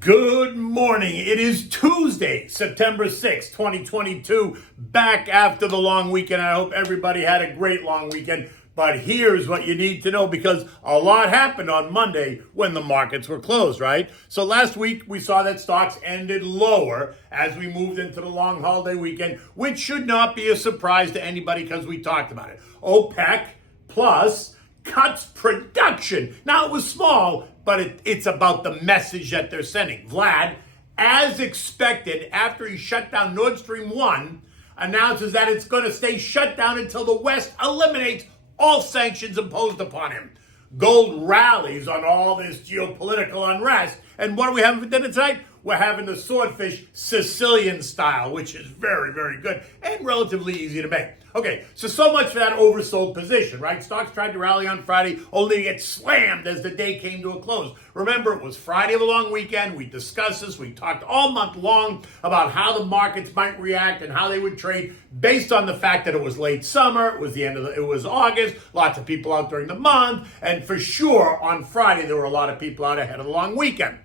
Good morning. It is Tuesday, September 6th, 2022. Back after the long weekend. I hope everybody had a great long weekend. But here's what you need to know, because a lot happened on Monday when the markets were closed, right? So last week we saw that stocks ended lower as we moved into the long holiday weekend, which should not be a surprise to anybody because we talked about it. OPEC plus cuts production. Now, it was small, but it's about the message that they're sending. Vlad, as expected, after he shut down Nord Stream 1, announces that it's going to stay shut down until the West eliminates all sanctions imposed upon him. Gold rallies on all this geopolitical unrest. And what are we having for dinner tonight? We're having the swordfish Sicilian style, which is very, very good and relatively easy to make. Okay, so much for that oversold position, right? Stocks tried to rally on Friday, only to get slammed as the day came to a close. Remember, it was Friday of a long weekend. We discussed this. We talked all month long about how the markets might react and how they would trade based on the fact that it was late summer, it was August, lots of people out during the month, and for sure on Friday there were a lot of people out ahead of the long weekend.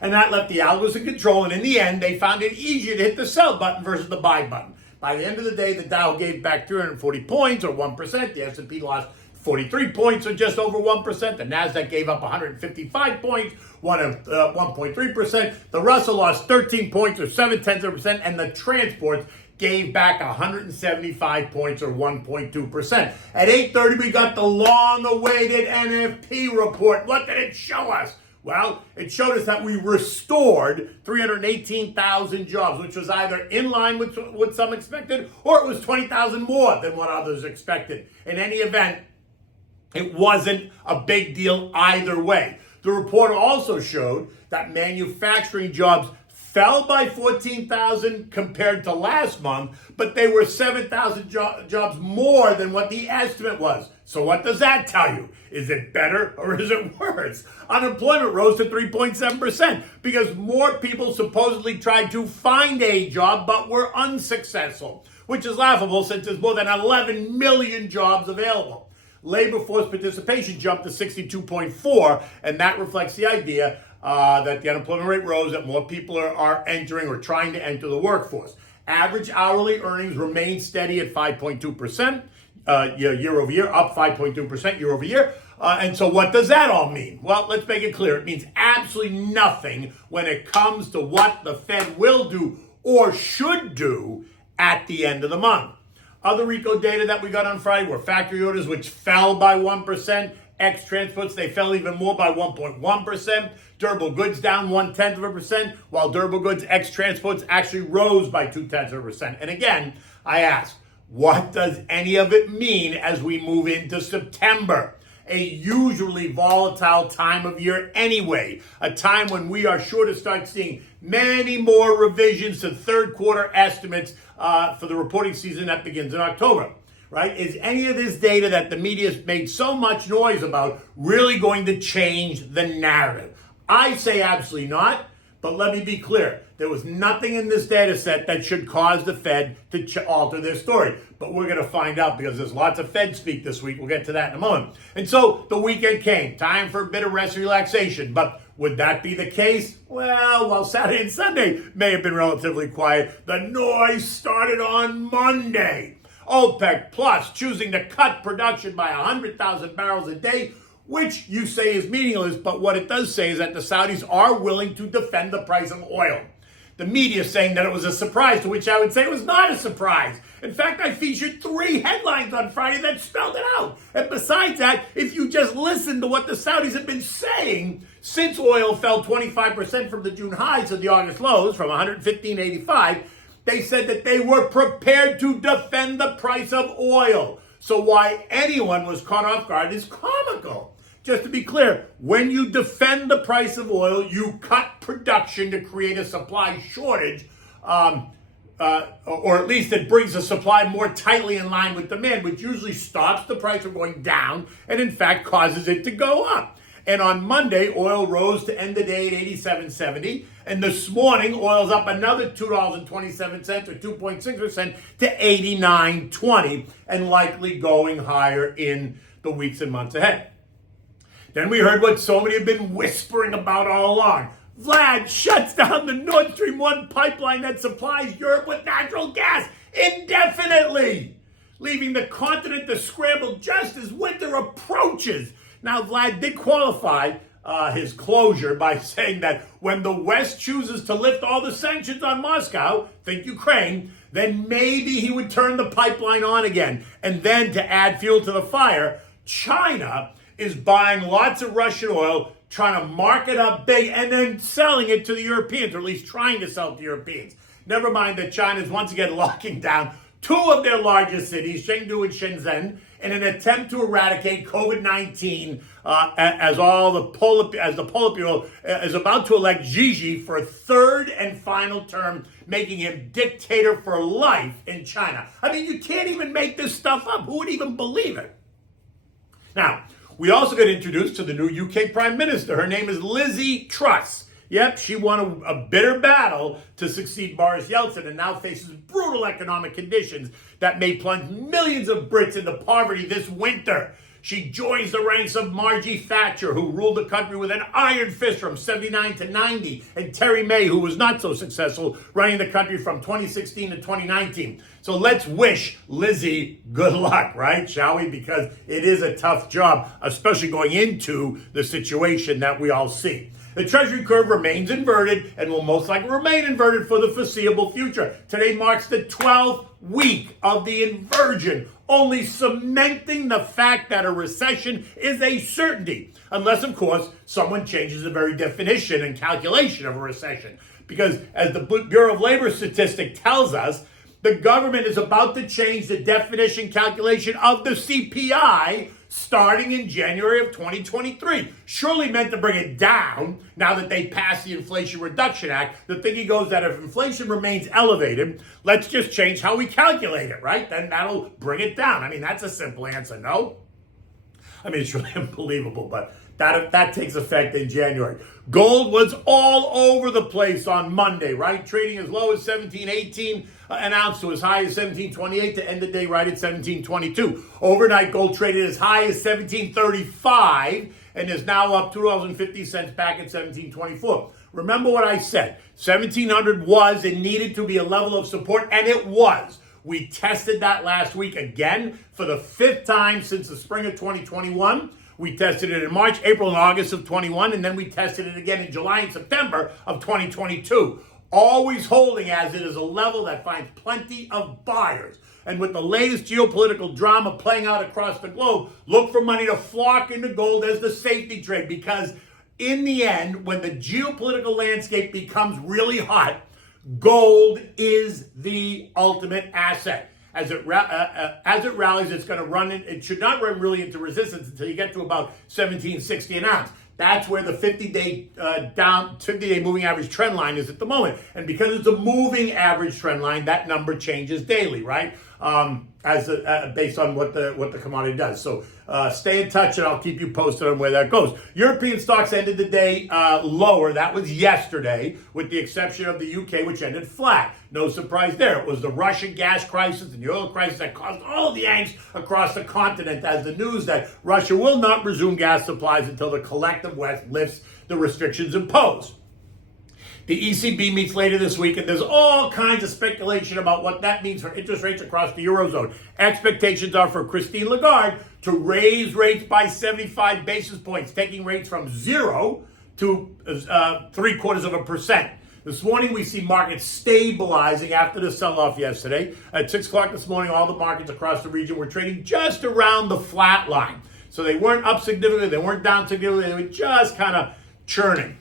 And that left the algos in control, and in the end, they found it easier to hit the sell button versus the buy button. By the end of the day, the Dow gave back 340 points, or 1%. The S&P lost 43 points, or just over 1%. The Nasdaq gave up 155 points, 1.3%. The Russell lost 13 points, or 0.7%, and the transports gave back 175 points, or 1.2%. At 8:30, we got the long-awaited NFP report. What did it show us? Well, it showed us that we restored 318,000 jobs, which was either in line with what some expected, or it was 20,000 more than what others expected. In any event, it wasn't a big deal either way. The report also showed that manufacturing jobs fell by 14,000 compared to last month, but they were 7,000 jobs more than what the estimate was. So what does that tell you? Is it better or is it worse? Unemployment rose to 3.7% because more people supposedly tried to find a job but were unsuccessful, which is laughable since there's more than 11 million jobs available. Labor force participation jumped to 62.4, and that reflects the idea that the unemployment rate rose, that more people are entering or trying to enter the workforce. Average hourly earnings remained steady at 5.2% year over year, up 5.2% year over year. And so what does that all mean? Well, let's make it clear. It means absolutely nothing when it comes to what the Fed will do or should do at the end of the month. Other RICO data that we got on Friday were factory orders, which fell by 1%. Ex-transports, they fell even more by 1.1%. Durable goods down 0.1%, while durable goods ex-transports actually rose by 0.2%. And again, I ask, what does any of it mean as we move into September? A usually volatile time of year anyway, a time when we are sure to start seeing many more revisions to third quarter estimates for the reporting season that begins in October. Right? Is any of this data that the media's made so much noise about really going to change the narrative? I say absolutely not, but let me be clear. There was nothing in this data set that should cause the Fed to alter their story. But we're going to find out because there's lots of Fed speak this week. We'll get to that in a moment. And so the weekend came. Time for a bit of rest and relaxation. But would that be the case? Well, while Saturday and Sunday may have been relatively quiet, the noise started on Monday. OPEC Plus choosing to cut production by 100,000 barrels a day, which you say is meaningless, but what it does say is that the Saudis are willing to defend the price of oil. The media is saying that it was a surprise, to which I would say it was not a surprise. In fact, I featured 3 headlines on Friday that spelled it out. And besides that, if you just listen to what the Saudis have been saying since oil fell 25% from the June highs to the August lows, from 115.85, they said that they were prepared to defend the price of oil. So why anyone was caught off guard is comical. Just to be clear, when you defend the price of oil, you cut production to create a supply shortage, or at least it brings the supply more tightly in line with demand, which usually stops the price from going down and in fact causes it to go up. And on Monday, oil rose to end the day at $87.70. And this morning, oil's up another $2.27 or 2.6% to $89.20, and likely going higher in the weeks and months ahead. Then we heard what so many have been whispering about all along. Vlad shuts down the Nord Stream 1 pipeline that supplies Europe with natural gas indefinitely, leaving the continent to scramble just as winter approaches. Now, Vlad did qualify his closure by saying that when the West chooses to lift all the sanctions on Moscow, think Ukraine, then maybe he would turn the pipeline on again. And then to add fuel to the fire, China is buying lots of Russian oil, trying to mark it up big, and then selling it to the Europeans, or at least trying to sell it to Europeans. Never mind that China is once again locking down two of their largest cities, Chengdu and Shenzhen, in an attempt to eradicate COVID-19 as the Politburo is about to elect Xi for a third and final term, making him dictator for life in China. I mean, you can't even make this stuff up. Who would even believe it? Now, we also got introduced to the new UK Prime Minister. Her name is Lizzie Truss. Yep, she won a bitter battle to succeed Boris Yeltsin and now faces brutal economic conditions that may plunge millions of Brits into poverty this winter. She joins the ranks of Margie Thatcher, who ruled the country with an iron fist from 79 to 90, and Terry May, who was not so successful, running the country from 2016 to 2019. So let's wish Lizzie good luck, right, shall we? Because it is a tough job, especially going into the situation that we all see. The Treasury curve remains inverted and will most likely remain inverted for the foreseeable future. Today marks the 12th week of the inversion, only cementing the fact that a recession is a certainty. Unless, of course, someone changes the very definition and calculation of a recession. Because as the Bureau of Labor Statistics tells us, the government is about to change the definition calculation of the CPI starting in January of 2023. Surely meant to bring it down now that they passed the Inflation Reduction Act. The thinking goes that if inflation remains elevated, let's just change how we calculate it, right? Then that'll bring it down. I mean, that's a simple answer, no? I mean, it's really unbelievable, but that takes effect in January. Gold was all over the place on Monday, right? Trading as low as 17.18 an ounce to as high as 17.28 to end the day right at 17.22. Overnight, gold traded as high as 17.35 and is now up $2.50 back at 17.24. Remember what I said. 1700 was and needed to be a level of support, and it was. We tested that last week again for the fifth time since the spring of 2021. We tested it in March, April, and August of 21, and then we tested it again in July and September of 2022. Always holding as it is a level that finds plenty of buyers. And with the latest geopolitical drama playing out across the globe, look for money to flock into gold as the safety trade, because in the end, when the geopolitical landscape becomes really hot, gold is the ultimate asset. As it rallies, it's going to run in. It should not run really into resistance until you get to about 1760 an ounce. That's where the 50-day moving average trend line is at the moment. And because it's a moving average trend line, that number changes daily, right? Based on what the commodity does. So stay in touch, and I'll keep you posted on where that goes. European stocks ended the day lower. That was yesterday, with the exception of the UK, which ended flat. No surprise there. It was the Russian gas crisis and the oil crisis that caused all the angst across the continent, as the news that Russia will not resume gas supplies until the collective West lifts the restrictions imposed. The ECB meets later this week, and there's all kinds of speculation about what that means for interest rates across the Eurozone. Expectations are for Christine Lagarde to raise rates by 75 basis points, taking rates from 0 to 0.75%. This morning, we see markets stabilizing after the sell-off yesterday. At 6 o'clock this morning, all the markets across the region were trading just around the flat line. So they weren't up significantly, they weren't down significantly, they were just kind of churning.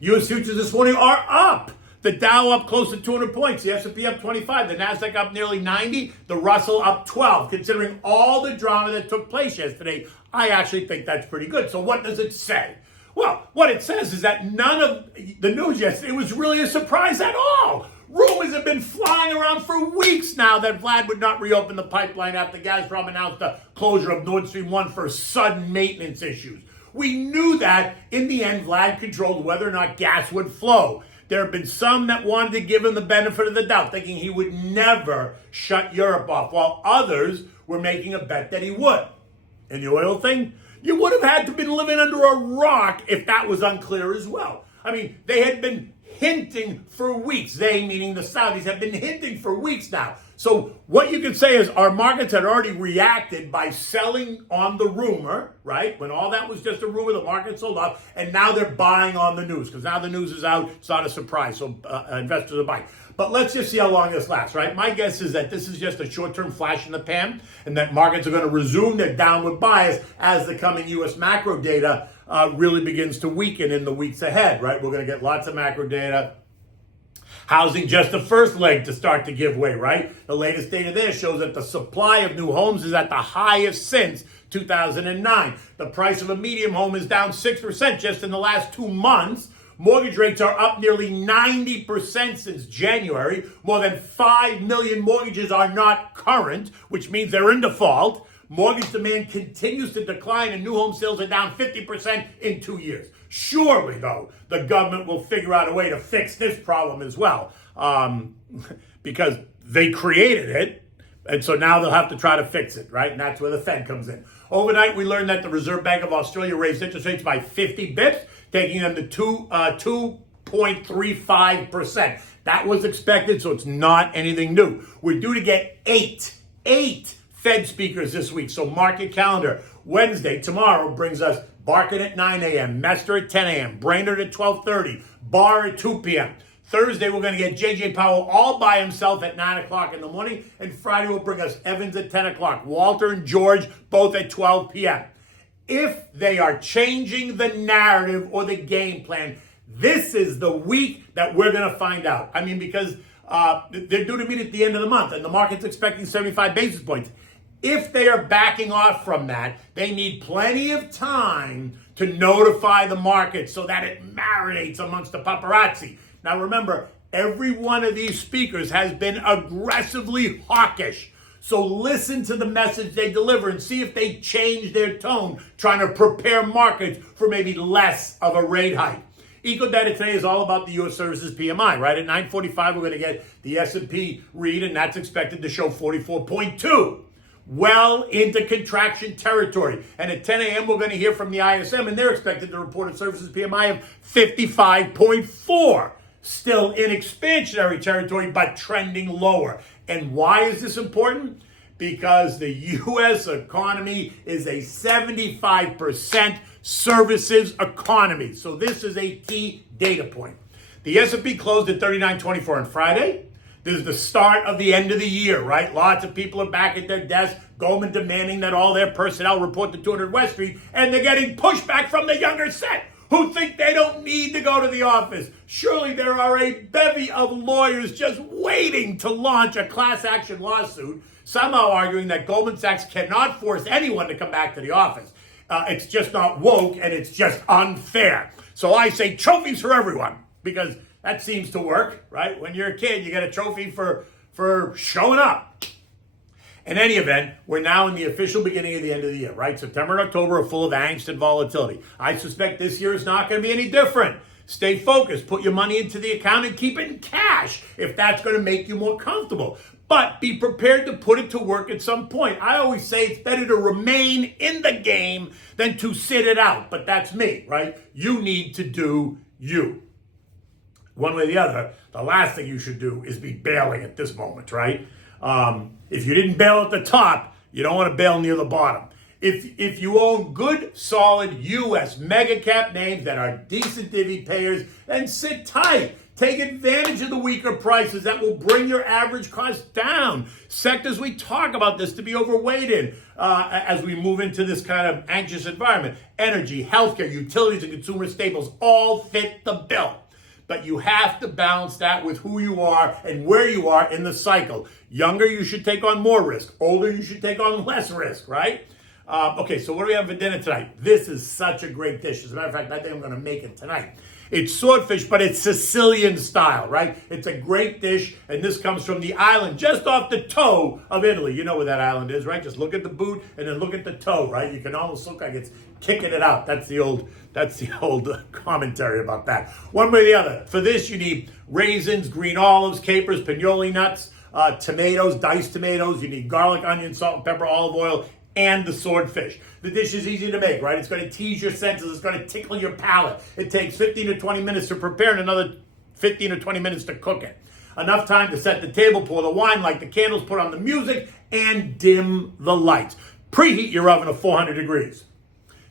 U.S. futures this morning are up. The Dow up close to 200 points. The S&P up 25. The NASDAQ up nearly 90. The Russell up 12. Considering all the drama that took place yesterday, I actually think that's pretty good. So what does it say? Well, what it says is that none of the news yesterday was really a surprise at all. Rumors have been flying around for weeks now that Vlad would not reopen the pipeline after Gazprom announced the closure of Nord Stream 1 for sudden maintenance issues. We knew that in the end, Vlad controlled whether or not gas would flow. There have been some that wanted to give him the benefit of the doubt, thinking he would never shut Europe off, while others were making a bet that he would. In the oil thing, you would have had to have been living under a rock if that was unclear as well. I mean, they had been hinting for weeks. They, meaning the Saudis, have been hinting for weeks now. So what you can say is our markets had already reacted by selling on the rumor, right? When all that was just a rumor, the market sold off, and now they're buying on the news because now the news is out. It's not a surprise, so investors are buying. But let's just see how long this lasts, right? My guess is that this is just a short-term flash in the pan, and that markets are going to resume their downward bias as the coming U.S. macro data really begins to weaken in the weeks ahead, right? We're going to get lots of macro data. Housing, just the first leg to start to give way, right? The latest data there shows that the supply of new homes is at the highest since 2009. The price of a medium home is down 6% just in the last 2 months. Mortgage rates are up nearly 90% since January. More than 5 million mortgages are not current, which means they're in default. Mortgage demand continues to decline and new home sales are down 50% in 2 years. Surely, though, the government will figure out a way to fix this problem as well, because they created it, and so now they'll have to try to fix it, right? And that's where the Fed comes in. Overnight, we learned that the Reserve Bank of Australia raised interest rates by 50 bips, taking them to 2.35%. That was expected, so it's not anything new. We're due to get eight Fed speakers this week, so mark your calendar. Wednesday, tomorrow, brings us Barkin at 9 a.m., Mester at 10 a.m., Brainerd at 12:30, Barr at 2 p.m. Thursday, we're going to get J.J. Powell all by himself at 9 o'clock in the morning, and Friday will bring us Evans at 10 o'clock, Walter and George both at 12 p.m. If they are changing the narrative or the game plan, this is the week that we're going to find out. I mean, because they're due to meet at the end of the month, and the market's expecting 75 basis points. If they are backing off from that, they need plenty of time to notify the market so that it marinates amongst the paparazzi. Now remember, every one of these speakers has been aggressively hawkish. So listen to the message they deliver and see if they change their tone, trying to prepare markets for maybe less of a rate hike. Eco data today is all about the U.S. Services PMI, right? At 9:45, we're going to get the S&P read, and that's expected to show 44.2. Well into contraction territory. And at 10 a.m., we're going to hear from the ISM, and they're expected to report a services PMI of 55.4. Still in expansionary territory, but trending lower. And why is this important? Because the U.S. economy is a 75% services economy. So this is a key data point. The S&P closed at 39.24 on Friday. This is the start of the end of the year, right? Lots of people are back at their desks. Goldman demanding that all their personnel report to 200 West Street, and they're getting pushback from the younger set who think they don't need to go to the office. Surely there are a bevy of lawyers just waiting to launch a class action lawsuit, somehow arguing that Goldman Sachs cannot force anyone to come back to the office. It's just not woke, and it's just unfair. So I say trophies for everyone, because that seems to work, right? When you're a kid, you get a trophy for showing up. In any event, we're now in the official beginning of the end of the year, right? September and October are full of angst and volatility. I suspect this year is not going to be any different. Stay focused. Put your money into the account and keep it in cash if that's going to make you more comfortable. But be prepared to put it to work at some point. I always say it's better to remain in the game than to sit it out. But that's me, right? You need to do you. One way or the other, the last thing you should do is be bailing at this moment, right? If you didn't bail at the top, you don't want to bail near the bottom. If you own good, solid U.S. mega cap names that are decent divvy payers, then sit tight. Take advantage of the weaker prices that will bring your average cost down. Sectors we talk about this to be overweight in as we move into this kind of anxious environment. Energy, healthcare, utilities, and consumer staples all fit the bill. But you have to balance that with who you are and where you are in the cycle. Younger, you should take on more risk. Older, you should take on less risk, right? Okay, so what do we have for dinner tonight? This is such a great dish. As a matter of fact, I think I'm going to make it tonight. It's swordfish, but it's Sicilian style, right? It's a great dish, and this comes from the island just off the toe of Italy. You know where that island is, right? Just look at the boot and then look at the toe, right? You can almost look like it's kicking it out. That's the old commentary about that. One way or the other. For this, you need raisins, green olives, capers, pinoli nuts, tomatoes, diced tomatoes. You need garlic, onion, salt, and pepper, olive oil, and the swordfish. The dish is easy to make, right? It's going to tease your senses. It's going to tickle your palate. It takes 15 to 20 minutes to prepare and another 15 or 20 minutes to cook it. Enough time to set the table, pour the wine, light the candles, put on the music, and dim the lights. Preheat your oven to 400 degrees.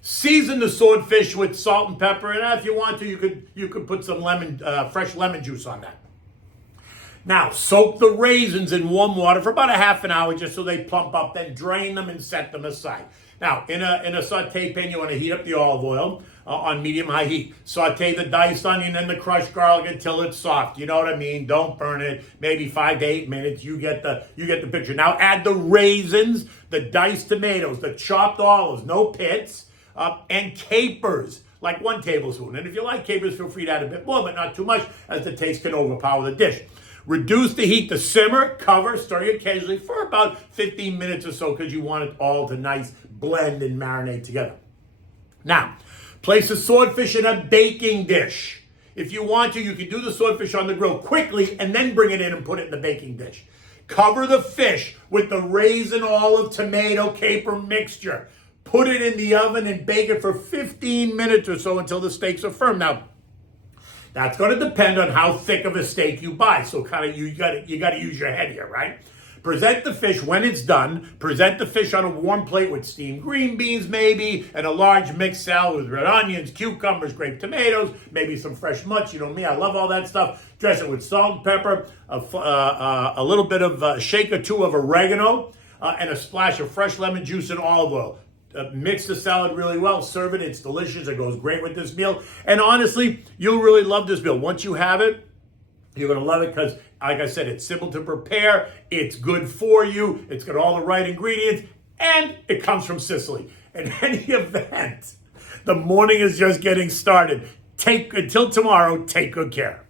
Season the swordfish with salt and pepper, and if you want to, you could put some fresh lemon juice on that. Now, soak the raisins in warm water for about a half an hour just so they plump up, then drain them and set them aside. Now, in a saute pan, you want to heat up the olive oil on medium-high heat. Saute the diced onion and the crushed garlic until it's soft. You know what I mean? Don't burn it. Maybe 5 to 8 minutes. You get the picture. Now, add the raisins, the diced tomatoes, the chopped olives, no pits, and capers, like 1 tablespoon. And if you like capers, feel free to add a bit more, but not too much, as the taste can overpower the dish. Reduce the heat to simmer, cover, stir occasionally for about 15 minutes or so because you want it all to nice blend and marinate together. Now, place the swordfish in a baking dish. If you want to, you can do the swordfish on the grill quickly and then bring it in and put it in the baking dish. Cover the fish with the raisin, olive, tomato, caper mixture. Put it in the oven and bake it for 15 minutes or so until the steaks are firm. Now, that's going to depend on how thick of a steak you buy. So you got to use your head here, right? Present the fish when it's done. Present the fish on a warm plate with steamed green beans maybe, and a large mixed salad with red onions, cucumbers, grape tomatoes, maybe some fresh mutts. You know me, I love all that stuff. Dress it with salt and pepper, a little bit of a shake or two of oregano, and a splash of fresh lemon juice and olive oil. Mix the salad really well. Serve it. It's delicious. It goes great with this meal. And honestly, you'll really love this meal. Once you have it, you're going to love it because, like I said, it's simple to prepare. It's good for you. It's got all the right ingredients. And it comes from Sicily. In any event, the morning is just getting started. Until tomorrow, take good care.